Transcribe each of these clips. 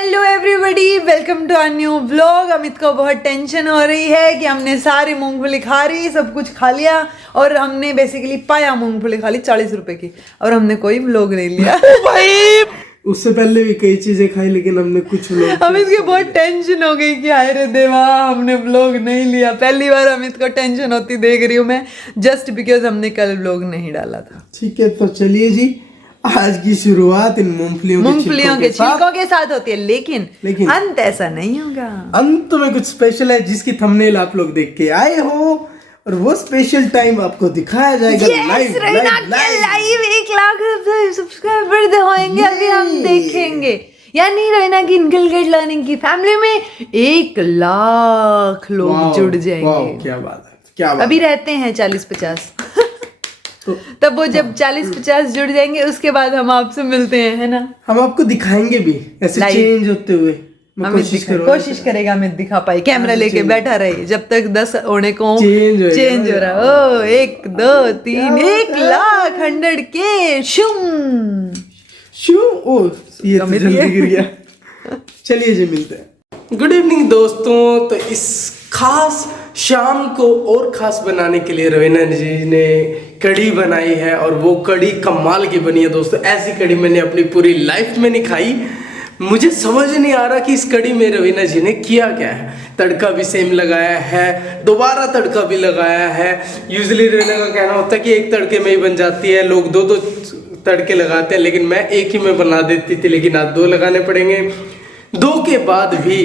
Hello everybody, welcome to our new vlog. Amit को बहुत tension हो रही है कि हमने सारी मूंगफली खा रही, सब कुछ खा लिया और हमने बेसिकली पाया मूंगफली खा ली 40 रुपए की और हमने कोई व्लॉग नहीं लिया। भाई उससे पहले भी कई चीजें खाई लेकिन हमने कुछ व्लॉग। अमित की बहुत टेंशन हो गई कि हाय रे देवा हमने व्लॉग नहीं लिया। पहली बार अमित को टेंशन होती देख रही हूँ मैं, जस्ट बिकॉज हमने कल व्लॉग नहीं डाला था। ठीक है, तो चलिए जी, आज की शुरुआत इन मूंगफलियों के छिलकों के साथ होती है, लेकिन अंत ऐसा नहीं होगा। अंत में कुछ स्पेशल है जिसकी थंबनेल आप लोग देख के आए हो और वो स्पेशल टाइम आपको दिखाया जाएगा लाइव 1 लाख सब्सक्राइबर होंगे अभी हम देखेंगे। यानी रवीना की इनकलकेट लर्निंग की फैमिली में 1 लाख लोग जुड़ जाएंगे। क्या बात है, क्या बात। अभी रहते हैं 40-50 तब वो जब 40-50 जुड़ जाएंगे उसके बाद हम आपसे मिलते हैं, है ना। हम आपको दिखाएंगे भी ऐसे चेंज होते हुए। कोशिश करेगा अमित दिखा पाए, कैमरा लेके बैठा रहे जब तक 10 होने को चेंज हो रहा। ओ 1 2 3 1 लाख 100 के शू ओ ये तो जल्दी गिर गया। चलिए जी, मिलते हैं। गुड इवनिंग दोस्तों। तो इस खास शाम को और खास बनाने के लिए रवीना जी ने कढ़ी बनाई है और वो कढ़ी कमाल की बनी है दोस्तों। ऐसी कढ़ी मैंने अपनी पूरी लाइफ में नहीं खाई। मुझे समझ नहीं आ रहा कि इस कढ़ी में रवीना जी ने किया क्या है। तड़का भी सेम लगाया है, दोबारा तड़का भी लगाया है। यूजुअली रवीना का कहना होता है कि एक तड़के में ही बन जाती है, लोग 2-2 तड़के लगाते हैं, लेकिन मैं एक ही में बना देती थी, लेकिन आज 2 लगाने पड़ेंगे। 2 के बाद भी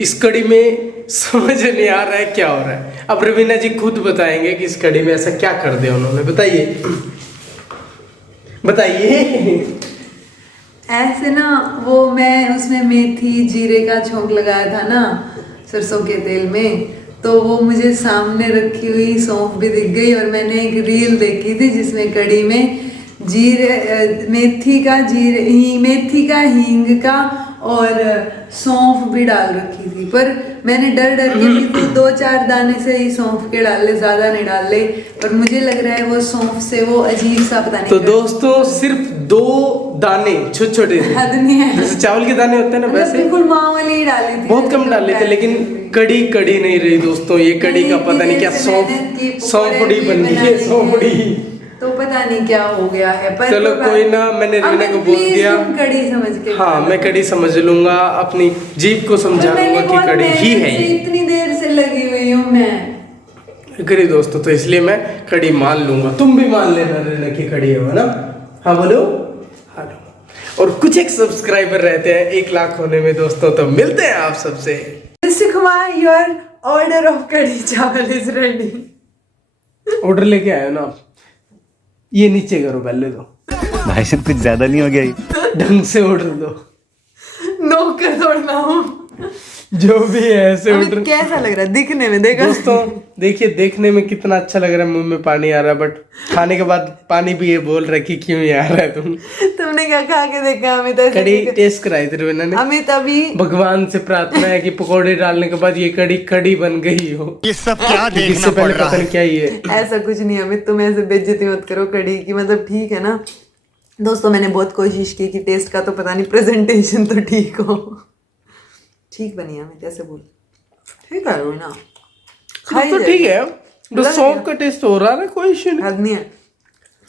इस कढ़ी में समझ नहीं आ रहा है क्या हो रहा है। अब रवीना जी खुद बताएंगे कि इस कढ़ी में ऐसा क्या कर दिया उन्होंने। बताइए। ऐसे ना वो मैं उसमें मेथी जीरे का छोंक लगाया था ना सरसों के तेल में, तो वो मुझे सामने रखी हुई सौंफ भी दिख गई और मैंने एक रील देखी थी जिसमें कढ़ी में मेथी का हींग का और सौंफ भी डाल रखी थी। पर मैंने डर के भी तो 2-4 दाने से ही सौंफ के डाल ले, ज्यादा नहीं डाल ले। पर मुझे लग रहा है वो सौंफ से वो अजीब सा पता नहीं। तो दोस्तों सिर्फ 2 दाने छोटे नहीं है, जैसे चावल के दाने होते हैं ना, वैसे बिल्कुल मामूली डाली थी, बहुत कम डाले थे। लेकिन कड़ी नहीं रही दोस्तों। ये कड़ी का पता नहीं क्या सौंफड़ी बन गई है, सौंफड़ी तो पता नहीं क्या हो गया है। पर चलो कोई ना, मैंने रवीना को बोल दिया कड़ी समझ के। हाँ, मैं कड़ी समझ लूंगा, अपनी जीभ को समझा लूंगा कि कड़ी ही है। इतनी देर से लगी हुई हूँ मैं कड़ी दोस्तों, तो इसलिए मैं कड़ी मान लूंगा। तुम भी मान लेना रवीना की कड़ी है ना। हाँ बोलो। हेलो। और कुछ एक सब्सक्राइबर रहते हैं 1 लाख होने में दोस्तों, तो मिलते हैं आप सबसे। योर ऑर्डर ऑफ कड़ी चावल इज रेडी। ऑर्डर लेके आए ना आप। ये नीचे करो पहले तो। भाई साहब कुछ ज्यादा नहीं हो गया ये? ढंग से ऑर्डर दो। नौकर तोड़ना हूँ जो भी है ऐसे ऑर्डर। कैसा लग रहा है दिखने में? देखो दोस्तों देखिए, देखने में कितना अच्छा लग रहा है, मुंह में पानी आ रहा है, बट खाने के बाद पानी भी ये बोल रहा है कि क्यों ये आ रहा है। तुमने क्या खा के देखा? अमित कड़ी टेस्ट कराई थी रवीना ने। अमित अभी भगवान से प्रार्थना है कि पकौड़े डालने के बाद ये कड़ी बन गई हो। ये सब क्या इससे पहले पता नहीं क्या ही है। ऐसा कुछ नहीं अमित, तुम ऐसे बेइज्जती मत करो कड़ी की। मतलब ठीक है ना दोस्तों, मैंने बहुत कोशिश की कि टेस्ट का तो पता नहीं, प्रेजेंटेशन तो ठीक हो। ठीक बनी है, मैं कैसे बोल। ठीक है ना, तो ठीक है। तो सौंफ का टेस्ट हो रहा है, कोई इशू नहीं है।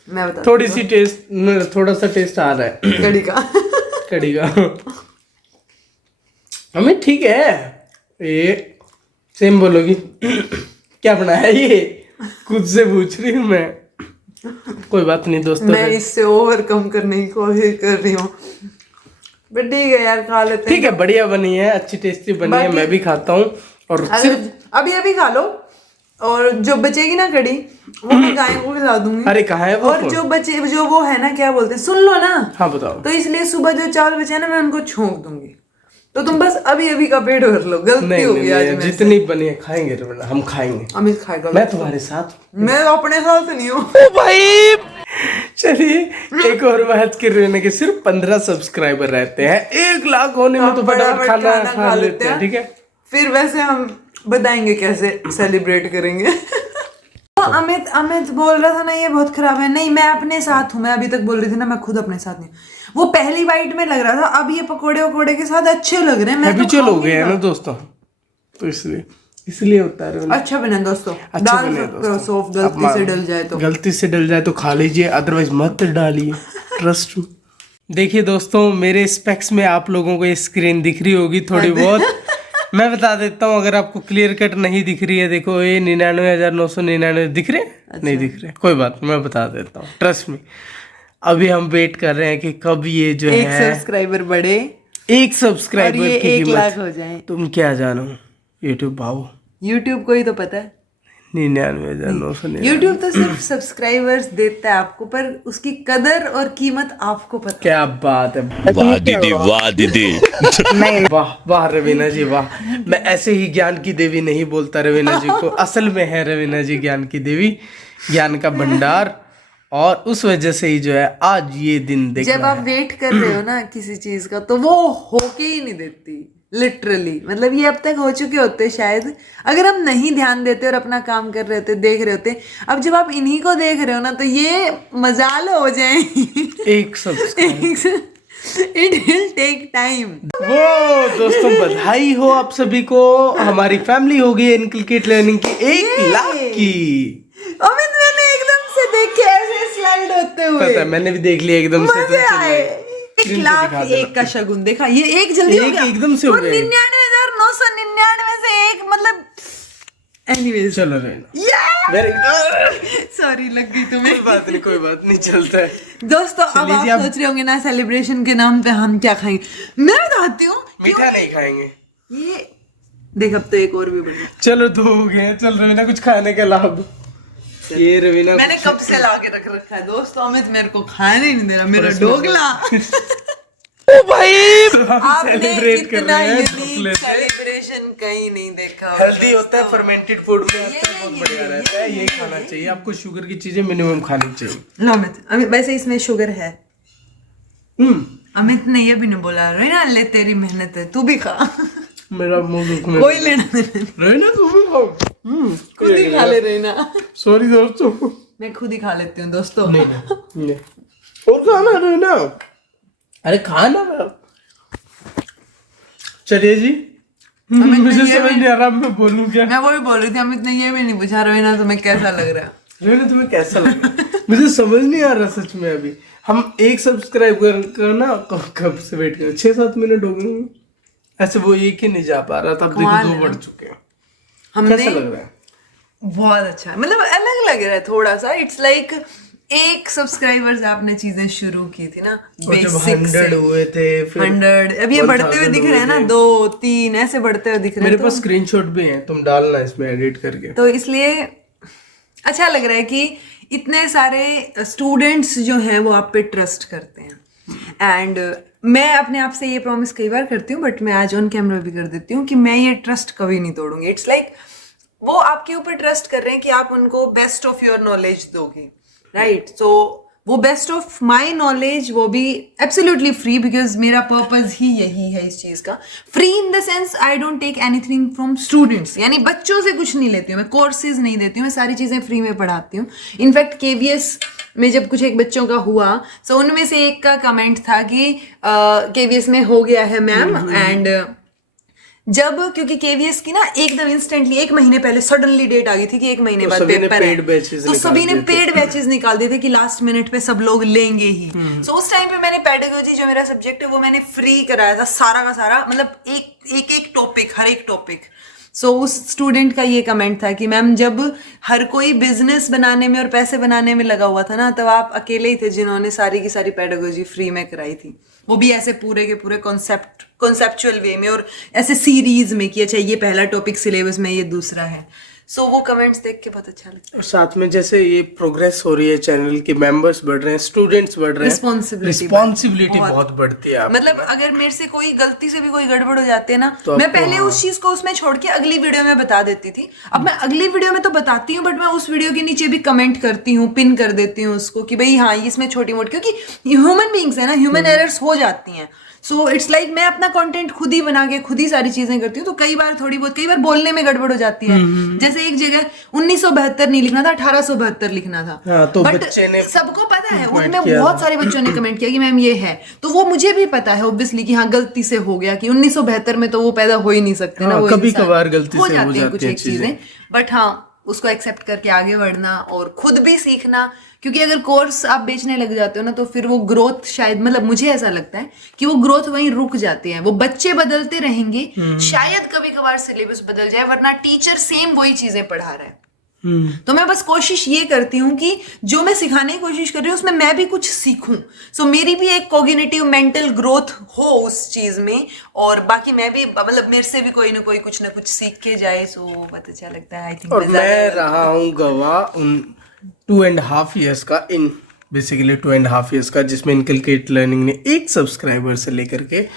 मैं बता थोड़ा सा टेस्ट आ रहा है कड़ी का हमें। ठीक है, ये सेम बोलोगी। क्या बनाया ये? खुद से पूछ रही हूँ मैं। कोई बात नहीं दोस्तों, मैं इससे ओवरकम करने की कोशिश कर रही हूँ। बट ठीक है यार, खा लेते हैं। ठीक है, बढ़िया बनी है, अच्छी टेस्टी बनी है, मैं भी खाता हूँ। और सिर्फ अभी खा लो और जो बचेगी ना कड़ी वो मैं गाय को खिला दूंगी। अरे कहाँ है वो? और जो वो है ना, क्या बोलते हैं, सुन लो ना। हाँ बताओ। तो इसलिए सुबह जो चावल बचे ना मैं उनको छोंक दूंगी, तो तुम बस अभी का पेट भर लो। गलती हो गई आज। जितनी बनी है खाएंगे रवीना, हम खाएंगे। अमित खाएगा, मैं तुम्हारे साथ। मैं अपने साथ नहीं हूँ भाई। चलिए एक और बात की रवीना के सिर्फ 15 सब्सक्राइबर रहते हैं, 1 लाख होने में तो फटाफट खाना खा लेते हैं। ठीक है, फिर वैसे हम बताएंगे कैसे सेलिब्रेट करेंगे। अमित बोल रहा था ना ये बहुत खराब है। नहीं, मैं अपने साथ हूँ। मैं अभी तक बोल रही थी ना, मैं खुद अपने साथ नहीं हूँ। वो पहली बाइट में लग रहा था, अब ये पकोड़े वकोड़े के साथ अच्छे लग रहे हैं। मैं तो हैबिचुअल हो खाऊंगी गए हैं ना। ना दोस्तों, तो इसलिए होता है। अच्छा बने दोस्तों, अच्छे डाल बने सकते हो सौंफ, गलती से डल जाए तो। गलती से डल जाए तो खा लीजिए, अदरवाइज मत डालिए। ट्रस्ट। देखिए दोस्तों, मेरे स्पेक्स में आप लोगों को ये स्क्रीन दिख रही होगी थोड़ी बहुत। मैं बता देता हूँ, अगर आपको क्लियर कट नहीं दिख रही है, देखो ये 99,999 दिख रहे हैं। अच्छा। नहीं दिख रहे, कोई बात नहीं, मैं बता देता हूँ, ट्रस्ट में। अभी हम वेट कर रहे हैं कि कब ये जो एक है सब्सक्राइबर बढ़े, 1 सब्सक्राइबर और ये की 1 लाख कीमत। हो जाए। तुम क्या जानो, यूट्यूब भाव यूट्यूब को ही तो पता है। 99,999। यूट्यूब तो सिर्फ सब्सक्राइबर्स देता है आपको, पर उसकी कदर और कीमत आपको पता है। क्या बात है, वाह दीदी, वाह दीदी। वाह वाह रवीना जी वाह। मैं ऐसे ही ज्ञान की देवी नहीं बोलता रवीना जी को, असल में है रवीना जी ज्ञान की देवी, ज्ञान का भंडार। और उस वजह से ही जो है आज ये दिन देख जब आप वेट कर रहे हो ना किसी चीज का, तो वो होके ही नहीं देती, लिटरली। मतलब ये अब तक हो चुके होते शायद, अगर हम नहीं ध्यान देते और अपना काम कर रहे होते, देख रहे होते। अब जब आप इन्हीं को देख रहे हो ना, तो ये मजाल हो जाए। 1 subscribe. It will take time. वो दोस्तों, बधाई हो आप सभी को, हमारी फैमिली हो गई इनकलकेट लर्निंग की 1 लाख की। अमित, मैंने एकदम से देख के ऐसे स्लाइड होते हुए, पता है, मैंने भी देख लिया एकदम से। मजे आए। 1 लाख 1 का शगुन देखा, ये एक जल्दी हो एक गया। एकदम से हो गए। 99,999 से एक, मतलब एनीवेज। चलो वेरी सॉरी, लग गई तुम्हें। कोई बात नहीं, चलता है। दोस्तों, अब आप सोच रहे होंगे ना सेलिब्रेशन के नाम पे हम क्या खाएंगे। मैं बताती हूँ मीठा नहीं खाएंगे। ये देख, अब तो एक और भी बनी। चलो 2 हो गए। चल रवीना, कुछ खाने का लाभ। ये रवीना मैंने कब से ला के रख रखा है दोस्तों। अमित मेरे को खाने नहीं दे रहा, मेरा डोगला। ओ भाई, आपने सेलिब्रेट कर इतना रहे हैं यूनिक सेलिब्रेशन कहीं नहीं देखा। हेल्दी होता है, फर्मेंटेड फूड में आता है, बहुत बढ़िया रहता है। ये खाना चाहिए आपको, शुगर की चीजें मिनिमम खानी चाहिए। लो अमित, वैसे इसमें शुगर है। अमित ने ये भी नहीं बोला, रवीना ले तेरी मेहनत है, तू भी खा। मेरा मुंह दुख में कोई लेना देना नहीं। रवीना, तुम भी खाओ। खुद ही खा ले रवीना। सॉरी दोस्तों, मैं खुद ही खा लेती हूँ दोस्तों। नहीं। और खाना रवीना, अरे खाना। चलिए जी, मुझे समझ नहीं आ रहा मैं बोलूं क्या। मैं वही बोल रही थी, अमित ने ये भी नहीं पूछा, रवीना तुम्हें कैसा लग रहा है। रवीना, तुम्हें कैसा लगा? मुझे समझ नहीं आ रहा सच में। अभी हम 1 सब्सक्राइबर करना कब से वेट कर, 6-7 मिनट हो गए ऐसे। वो 1 ही नहीं जा पा रहा था, अब देखो 2 बढ़ चुके हैं। कैसा लग रहा है? बहुत अच्छा है, मतलब अलग लग रहा है थोड़ा सा। इट्स लाइक 1 सब्सक्राइबर्स आपने चीजें शुरू की थी ना, बेसिक से 100 हुए थे, फिर 100, अब ये बढ़ते हुए दिख रहे हैं ना, 2, 3 ऐसे बढ़ते हुए दिख रहे हैं। मेरे पास स्क्रीनशॉट भी हैं, तुम डालना इसमें एडिट करके। तो इसलिए अच्छा लग रहा है कि इतने सारे स्टूडेंट्स जो हैं वो आप पे ट्रस्ट करते हैं। एंड मैं अपने आप से ये प्रॉमिस कई बार करती हूँ, बट मैं आज ऑन कैमरा भी कर देती हूँ कि मैं ये ट्रस्ट कभी नहीं तोड़ूंगी। इट्स लाइक वो आपके ऊपर ट्रस्ट कर रहे हैं कि आप उनको बेस्ट ऑफ योर नॉलेज दोगे, राइट? सो वो बेस्ट ऑफ माई नॉलेज, वो भी एब्सोल्युटली फ्री, बिकॉज मेरा पर्पज ही यही है इस चीज का। Free in the sense I don't take anything from students, यानी बच्चों से कुछ नहीं लेती हूँ मैं, कोर्सेज नहीं देती हूँ मैं, सारी चीजें फ्री में पढ़ाती हूँ। इनफैक्ट KVS में जब कुछ एक बच्चों का हुआ, सो उनमें से एक का कमेंट था कि KVS में हो गया है मैम, एंड जब क्योंकि KVS की ना एकदम इंस्टेंटली 1 महीने पहले सडनली डेट आ गई थी कि 1 महीने बाद पेपर है, तो सभी ने पेड बैचेस निकाल दिए थे कि लास्ट मिनट पे सब लोग लेंगे ही। सो उस टाइम पे मैंने पेडागोजी जो मेरा सब्जेक्ट है वो मैंने फ्री कराया था, सारा का सारा, मतलब एक टॉपिक, हर एक टॉपिक। सो उस स्टूडेंट का ये कमेंट था कि मैम जब हर कोई बिजनेस बनाने में और पैसे बनाने में लगा हुआ था ना, तब आप अकेले ही थे जिन्होंने सारी की सारी पेडागोजी फ्री में कराई थी, वो भी ऐसे पूरे के पूरे कॉन्सेप्चुअल वे में, और ऐसे सीरीज में कि अच्छा ये पहला टॉपिक सिलेबस में, ये दूसरा है। सो वो कमेंट्स देख के बहुत अच्छा लगता है। और साथ में जैसे ये प्रोग्रेस हो रही है, चैनल के मेंबर्स बढ़ रहे हैं, स्टूडेंट्स बढ़ रहे हैं, रिस्पॉन्सिबिलिटी बहुत बढ़ती है। मतलब अगर मेरे से कोई गलती से भी कोई गड़बड़ हो जाती है ना, तो मैं पहले उस चीज को उसमें छोड़ के अगली वीडियो में बता देती थी। अब मैं अगली वीडियो में तो बताती हूँ, बट मैं उस वीडियो के नीचे भी कमेंट करती हूँ, पिन कर देती हूँ उसको कि भाई हाँ इसमें छोटी मोटी, क्योंकि ह्यूमन बीइंग्स है ना, ह्यूमन एरर्स हो जाती हैं। सो इट्स लाइक मैं अपना कंटेंट खुद ही बना के खुद ही सारी चीजें करती हूँ, तो कई बार बोलने में गड़बड़ हो जाती है। जैसे एक जगह 1972 नहीं लिखना था, 1872 लिखना था। हाँ, तो बट बच्चे ने सबको पता है, उनमें बहुत सारे बच्चों ने कमेंट किया कि मैम ये है, तो वो मुझे भी पता है ऑब्वियसली कि हाँ गलती से हो गया, कि 1972 में तो वो पैदा हो ही नहीं सकते ना, वो कभी इंसान। कभार गलती हो से जाती है कुछ हैं एक चीजें, बट हाँ उसको एक्सेप्ट करके आगे बढ़ना और खुद भी सीखना, क्योंकि अगर कोर्स आप बेचने लग जाते हो ना, तो फिर वो ग्रोथ शायद, मतलब मुझे ऐसा लगता है कि वो ग्रोथ वहीं रुक जाती है। वो बच्चे बदलते रहेंगे, शायद कभी कभार सिलेबस बदल जाए, वरना टीचर सेम वही चीजें पढ़ा रहा है। तो मैं बस कोशिश ये करती हूँ कि जो मैं सिखाने की कोशिश कर रही हूँ उसमें मैं भी कुछ सीखूं, सो मेरी भी एक कॉग्निटिव मेंटल ग्रोथ हो उस चीज में, और बाकी मैं भी, मतलब मेरे से भी कोई ना कोई कुछ ना कुछ सीख के जाए, सो बहुत अच्छा लगता है। आई थिंक और मैं रहा हूँ गवाह उन 2.5 years का, इन बेसिकली 2.5 years का, जिसमें इनकलकेट लर्निंग ने 1 सब्सक्राइबर से लेकर के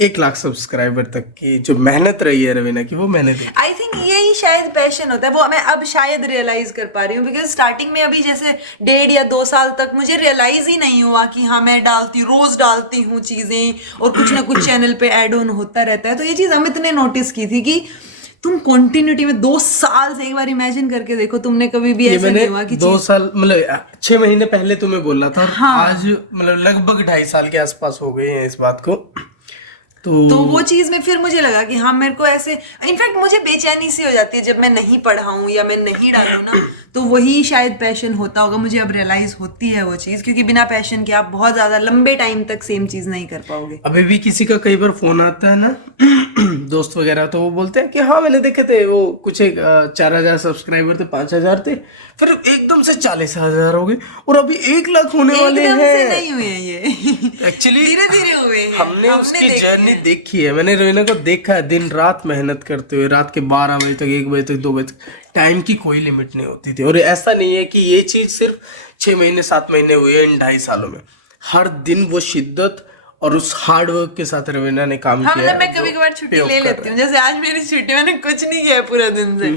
1 लाख सब्सक्राइबर तक की जो मेहनत रही है रवीना की, वो मैंने देखी। आई थिंक यही शायद पैशन होता है, वो मैं अब शायद रियलाइज कर पा रही हूँ, बिकॉज स्टार्टिंग में अभी जैसे 1.5 या 2 साल तक मुझे रियलाइज ही नहीं हुआ कि हाँ मैं रोज डालती हूँ चीजें, और कुछ ना कुछ चैनल पे ऐड ऑन होता रहता है। तो ये चीज अमित ने नोटिस की थी कि तुम कंटिन्यूटी में 2 साल से, एक बार इमेजिन करके देखो, तुमने कभी भी ऐसा नहीं हुआ कि 2 साल, मतलब 6 महीने पहले तुम्हें बोला था, हाँ। आज मतलब लगभग 2.5 साल के आसपास हो गए हैं इस बात को। तो वो चीज में फिर मुझे लगा कि हाँ मेरे को ऐसे, इनफैक्ट मुझे बेचैनी सी हो जाती है जब मैं नहीं पढ़ाऊं या मैं नहीं डालूं ना, तो वही शायद पैशन होता होगा। मुझे अब रियलाइज होती है वो चीज, क्योंकि बिना पैशन के आप बहुत ज्यादा लंबे टाइम तक सेम चीज नहीं कर पाओगे। अभी भी किसी का कई बार फोन आता है ना दोस्त वगैरह, तो वो बोलते हैं कि हाँ मैंने देखे थे, वो कुछ एक 4,000 सब्सक्राइबर थे, 5,000 थे, फिर एकदम से 40,000 हो गए, और अभी 1 लाख होने वाले हैं। एकदम से नहीं हुए हैं ये, एक्चुअली धीरे धीरे हुए हैं। हमने उसकी जर्नी देखी है, मैंने रवीना को देखा है दिन रात मेहनत करते हुए, रात के 12 बजे तक, 1 बजे तक, 2 बजे तक, टाइम की कोई लिमिट नहीं होती थी। और ऐसा नहीं है कि ये चीज सिर्फ 6 महीने 7 महीने हुई है इन 2.5 सालों में, हर दिन वो शिद्दत और उस हार्ड वर्क के साथ रवीना ने काम किया। मतलब मैं कभी कभार छुट्टी ले लेती हूँ, जैसे आज मेरी छुट्टी, मैंने कुछ नहीं किया पूरा दिन से,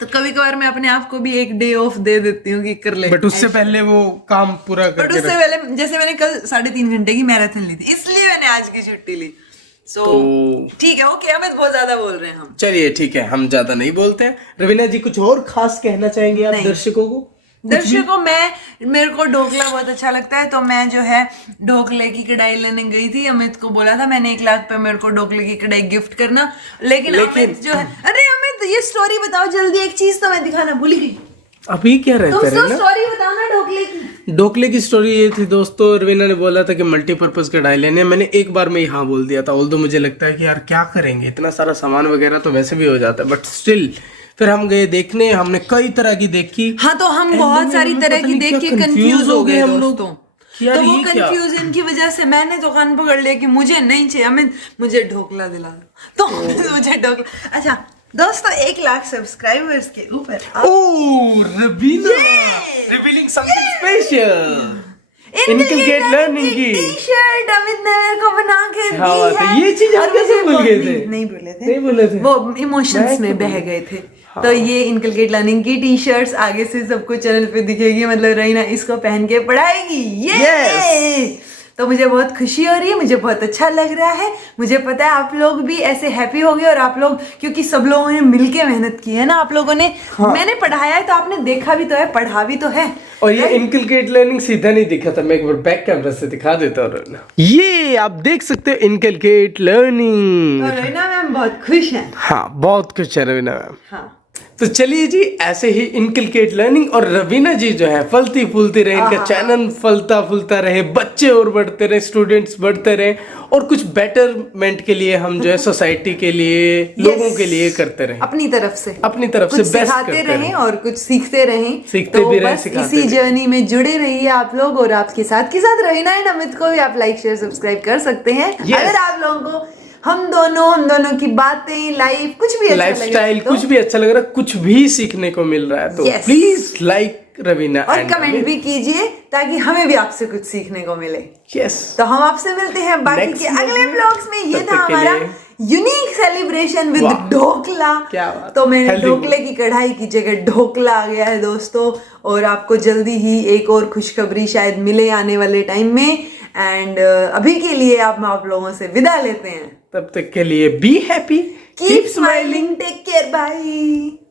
तो कभी कभार मैं अपने आप को भी एक डे ऑफ दे देती हूँ कि कर ले, बट उससे पहले वो काम पूरा बट करके उससे पहले जैसे मैंने कल 3.5 घंटे की मैराथन ली थी, इसलिए मैंने आज की छुट्टी ली। सो ठीक है, ओके, हमें बहुत ज्यादा बोल रहे हैं हम। चलिए ठीक है, हम ज्यादा नहीं बोलते हैं। रवीना जी कुछ और खास कहना चाहेंगे आप दर्शकों को? दर्शकों, मेरे को ढोकला बहुत अच्छा लगता है, तो मैं जो है ढोकले की कढ़ाई लेने गई थी। अमित को बोला था मैंने 1 लाख पे मेरे को ढोकले की कढ़ाई गिफ्ट करना, लेकिन अमित जो है, अरे अमित ये स्टोरी बताओ जल्दी, एक चीज तो मैं दिखाना भूल गई। अभी क्या रहता है ना, स्टोरी बताओ ना ढोकले की। ढोकले की स्टोरी ये थी दोस्तों, रवीना ने बोला था कि मल्टीपर्पज कढ़ाई लेनी है, मैंने एक बार में ही हाँ बोल दिया था। ऑल्दो मुझे लगता है कि यार क्या करेंगे, इतना सारा सामान वगैरह तो वैसे भी हो जाता है, बट स्टिल फिर हम गए देखने, हमने कई तरह की देखी। हाँ, तो हम बहुत सारी तरह की देख के कंफ्यूज हो गए हम लोग। तो वो कंफ्यूजन की वजह से मैंने तो कान पकड़ लिया कि मुझे नहीं चाहिए, अमित मुझे ढोकला दिला दो, तो मुझे ढोकला। अच्छा दोस्तों, 1 लाख सब्सक्राइबर्स के ऊपर Raveena revealing something special, inculcate learning की टी-शर्ट अमित ने मेरे को बना के दी है। ये चीज हम कैसे भूल गए थे? नहीं बोले थे, वो इमोशंस में बह गए थे। तो ये इनकलकेट लर्निंग की टी-शर्ट्स आगे से सबको चैनल पे दिखेगी, मतलब रहीना इसको पहन के पढ़ाएगी। ये तो मुझे बहुत खुशी हो रही है, मुझे बहुत अच्छा लग रहा है। मुझे पता है आप लोग भी ऐसे हैप्पी होंगे, और आप लोग, क्योंकि सब लोगों ने मिलके मेहनत की है ना, आप लोगों ने, मैंने पढ़ाया है तो आपने देखा भी तो है, पढ़ा भी तो है। और ये इनकलकेट लर्निंग सीधा नहीं दिखा था, मैं एक बार बैक कैमरा से दिखा देता हूँ। ये आप देख सकते हो इनकलकेट लर्निंग। तो रवीना मैम बहुत खुश है। हाँ, बहुत खुश है रवीना मैम। हाँ, तो चलिए जी, ऐसे ही इनकलकेट लर्निंग और रवीना जी जो है फलती फूलती रहे, इनका चैनल फलता फूलता रहे, बच्चे और बढ़ते रहे, स्टूडेंट्स बढ़ते रहे, और कुछ बेटरमेंट के लिए हम जो है सोसाइटी के लिए, लोगों के लिए करते रहे, अपनी तरफ से बेस्ट सिखाते रहें और कुछ सीखते रहें, सीखते भी रहे, सिखाते इसी जर्नी में जुड़े रहिए आप लोग। और आपके साथ रहीना एंड अमित को भी आप लाइक शेयर सब्सक्राइब कर सकते हैं। अगर आप लोगों को हम दोनों की बातें, लाइफ, कुछ भी लाइफस्टाइल कुछ भी अच्छा लग रहा है, कुछ भी सीखने को मिल रहा है, तो प्लीज लाइक रवीना और कमेंट भी कीजिए, ताकि हमें भी आपसे कुछ सीखने को मिले। तो हम आपसे मिलते हैं बाकी के अगले ब्लॉग्स में। ये था हमारा यूनिक सेलिब्रेशन विद ढोकला। तो मैंने ढोकले की कढ़ाई की जगह ढोकला आ गया है दोस्तों, और आपको जल्दी ही एक और खुशखबरी शायद मिले आने वाले टाइम में। एंड अभी के लिए आप लोगों से विदा लेते हैं. तब तक के लिए be happy, keep smiling, take care, bye.